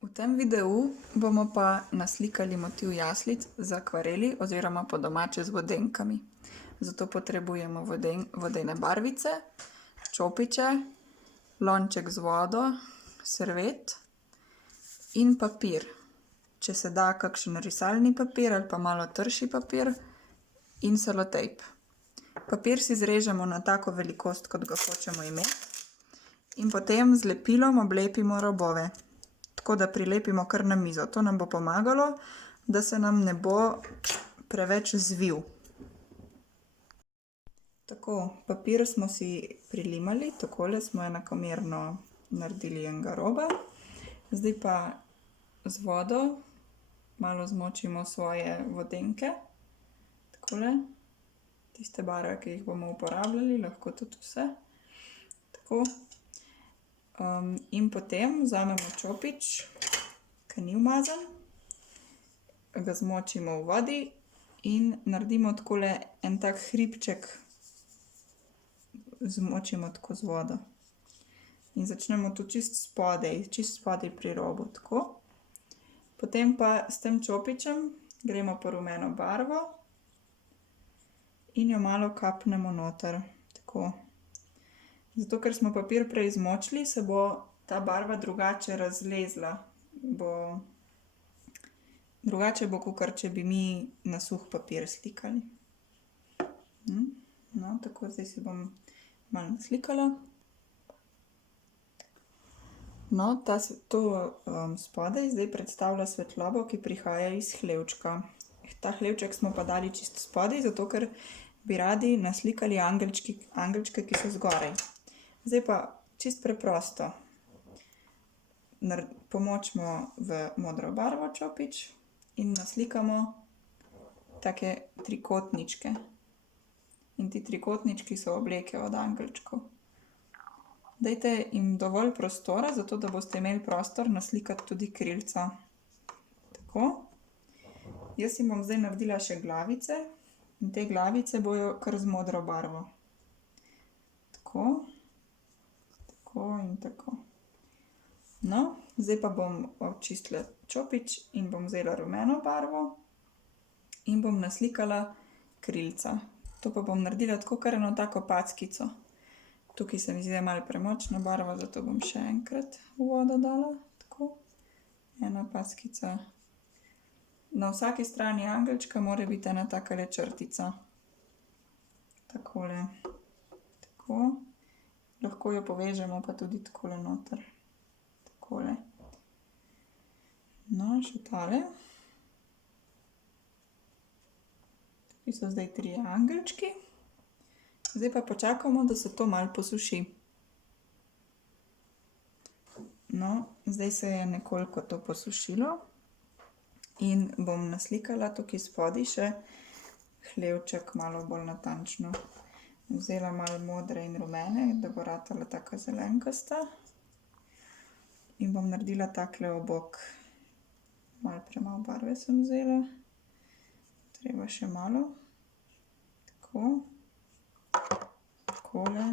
V tem videu bomo pa naslikali motiv jaslic z akvareli oziroma po domače z vodenkami. Zato potrebujemo vodene barvice, čopiče, lonček z vodo, servet in papir. Če se da, kakšen risalni papir ali pa malo trši papir in selotejp. Papir si zrežemo na tako velikost, kot ga hočemo imeti, in potem z lepilom oblepimo robove. Tako da prilepimo kar na mizo. To nam bo pomagalo, da se nam ne bo preveč zvil. Tako, papir smo si prilimali, takole smo enakomerno naredili enega roba. Zdaj pa z vodo malo zmočimo svoje vodenke. Takole. Tiste barve, ki jih bomo uporabljali, lahko tudi vse. Tako. In potem vzamemo čopič, ki ni umazan, ga zmočimo v vodi in naredimo takole en tak hribček, zmočimo tako z vodo. In začnemo tu čisto spodaj pri robu, tako. Potem pa s tem čopičem gremo po rumeno barvo in jo malo kapnemo noter, tako. Zato, ker smo papir prej zmočili, se bo ta barva drugače razlezla. Drugače bo, kakor če bi mi na suh papir slikali. No, tako, zdaj si bom malo naslikala. No, to spodaj zdaj predstavlja svetlobo, ki prihaja iz hlevčka. Ta hlevček smo pa dali čisto spodaj, zato ker bi radi naslikali angelčke, ki so zgoraj. Zdaj pa čisto preprosto. Pomočimo v modro barvo čopič in naslikamo take trikotničke. In ti trikotnički so obleke od angelčkov. Dajte jim dovolj prostora, zato da boste imeli prostor naslikati tudi krilca. Tako. Jaz jim bom zdaj naredila še glavice in te glavice bojo kar z modro barvo. Tako. Tako in tako. No, zdaj pa bom očistila čopič in bom vzela rumeno barvo in bom naslikala krilca. To pa bom naredila tako kar eno tako packico. Tukaj se mi zdi, da je malo premočna barva, zato bom še enkrat v vodo dala. Tako. Ena packica. Na vsaki strani angelčka mora biti ena takale črtica. Takole. Tako. Lahko jo povežemo pa tudi takole noter. Takole. No, še tale. Tukaj so zdaj 3 angelčki. Zdaj pa počakamo, da se to malo posuši. No, zdaj se je nekoliko to posušilo in bom naslikala tukaj spodaj še hlevček malo bolj natančno. Vzela malo modre in rumene, da bo ratala taka zelenkasta. In bom naredila takle obok. Malo premalo barve sem vzela. Treba še malo. Tako. Takole.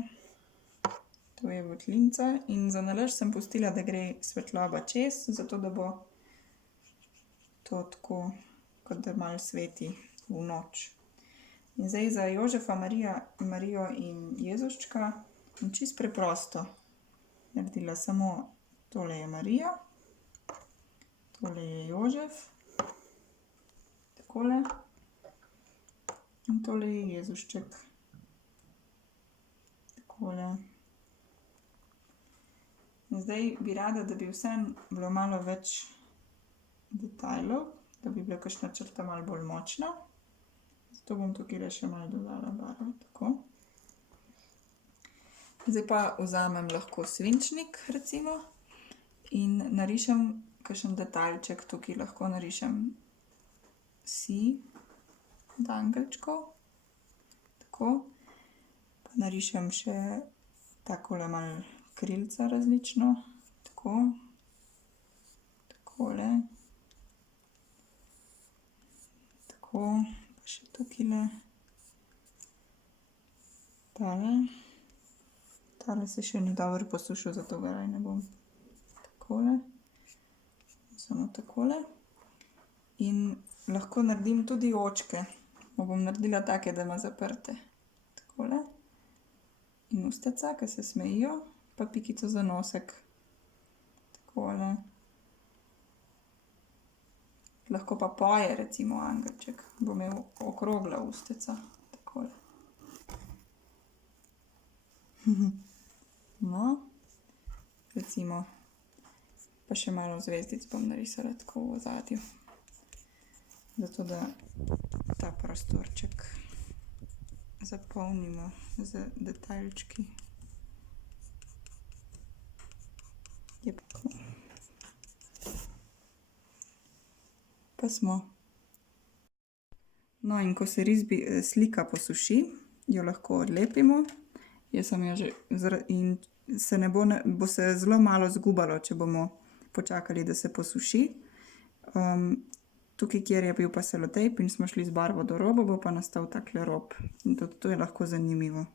To je votlinca in za nalašč sem pustila, da gre svetloba čez, zato da bo to tako, kot da malo sveti v noč. In zdaj za Jožefa, Marijo in Jezuščka bom čisto preprosto naredila samo tole je Marija, tole je Jožef, takole, in tole je Jezušček. Takole. Zdaj bi rada, da bi vseeno bilo malo več detajlov, da bi bila kakšna črta malo bolj močna. Zato bom tukaj še malo dodala barve, tako. Zdaj pa vzamem lahko svinčnik, recimo, in narišem kakšen detajlček. Tukaj lahko narišem sij od angelčkov. Tako. Pa narišem še takole malo krilca različno. Tako. Takole. Tako. Še tukajle. Tale. Tale se še ni dobro posušil, zato ga raje ne bom. Takole. samo takole. In lahko naredim tudi očke. Bom naredila take, da ima zaprte. Takole. In ustca, ki se smejijo, pa pikico za nosek. Takole. Lahko pa poje, recimo, angelček. Bo imel okrogla ustca. Takole. No. Recimo, pa še malo zvezdic bom narisala tako v ozadju. Zato, da ta prostorček zapolnimo z detajlčki. Jep. Pa smo. No, in ko se slika posuši, jo lahko odlepimo. Jaz sem jo že in se ne bo se zelo malo zgubalo, če bomo počakali, da se posuši. Tukaj, kjer je bil pa selotejp in smo šli z barvo do roba, bo pa nastal takle rob. In tudi to je lahko zanimivo.